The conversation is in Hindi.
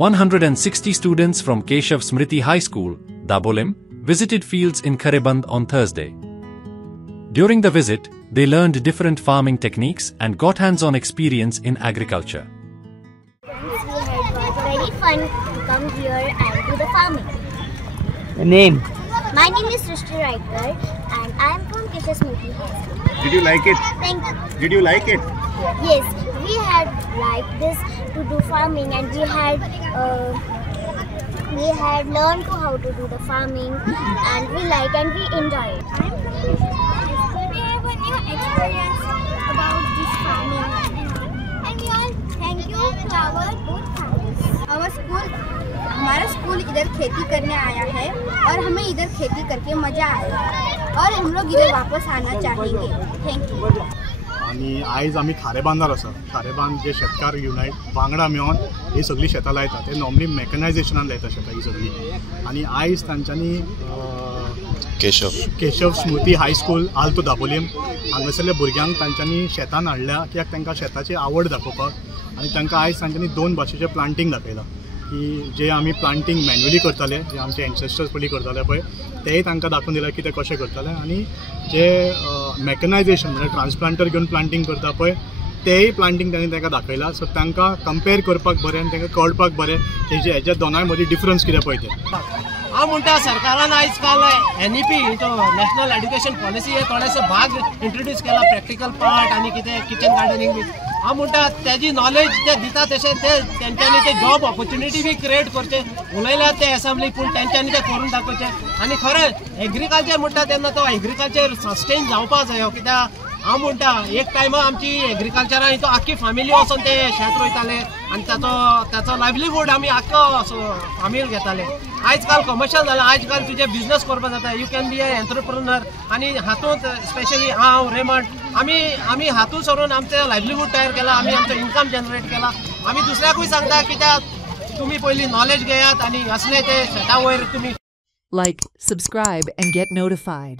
160 students from Keshav Smriti High School, Dabolim, visited fields in Khareband on Thursday. During the visit, they learned different farming techniques and got hands-on experience in agriculture. We had very fun to come here and do the farming. Your name? My name is Srishti Raikar and I am from Keshav Smriti High School. Did you like it? Thank you. Did you like it? Yes, we had liked this to do farming and we had learned how to do the farming and we like and we enjoy it. We have a new experience about this farming and we all thank you to our both families. हमारा स्कूल इधर खेती करने आया है और हमें इधर खेती करके मजा आया और हम लोग इधर वापस आना चाहेंगे. Thank you. आणि आयज आमी खारेबांदार आसा. खारेबांद जे शेतकार युनायट वांगडा मेळोन ही सगळी शेतां लायतात. ते नॉर्मली मॅकनायझेशनान लायता शेतां ही सगळी. आणि आयज तांच्यांनी केशव स्मृती हाय स्कूल आल्तो दाबोलीम हांगासरल्या भुरग्यांक तांच्यांनी शेतान हाडल्या कित्याक तांकां शेताची आवड दाखोवपाक. आनी तांकां आयज तांच्यांनी 2 भाशेचें प्लांटींग दाखयलां की जे आमी प्लांटींग मॅन्युअली करताले, जे आमचे एन्सेस्टर्स पयलीं करताले पळय तेय तांकां दाखोवन दिलें की ते कशें करताले. आनी जे मॅकनायझेशन म्हणजे ट्रान्सप्लांटर घेवन प्लांटींग करता पळय तेय प्लांटींग तांणी तांकां दाखयलां. सो तांकां कंपेर करपाक बरें आनी तांकां कळपाक बरें की हेज्या दोनांय मदीं डिफरन्स कितें पळय तें. हांव म्हणटा सरकारान आयज काल NEP तो नॅशनल एड्युकेशन पॉलिसी हे थोडेसे भाग इंट्रोड्यूस केला, प्रॅक्टिकल पार्ट आनी कितें किचन गार्डनिंग बी. हांव म्हणटा तेजी नॉलेज ते दिता तशें ते तेंच्यांनी ते जॉब ऑपॉर्च्युनिटी बी क्रिएट करचे. उलयल्यात ते एसेंब्लीक पूण तेंच्यांनी ते करून दाखोवचें. आनी खरें एग्रीकल्चर म्हणटा तेन्ना तो एग्रीकल्चर सस्टेन जावपा जायो. कित्याक हांव म्हणटा एक टायमार आमची एग्रीकल्चरान तो आख्खी फॅमिली वचोन ते शेत रोयताले आनी ताचो लायव्हलीहूड आमी आख्खो फामील घेताले. आयज काल कमर्शियल जाला. आयज काल तुजे बिझनेस करपाक जाता. You can be A entrepreneur आनी हातूंत स्पेशली हांव रेमंड आमी हातूंत सरून आमचें लायव्हलीहूड तयार केला. आमी आमचो इन्कम जनरेट केला. आमी दुसऱ्याकूय सांगता कित्याक तुमी पयलीं नॉलेज घेयात आनी असले ते शेता वयर तुमी. Like, subscribe and get notified.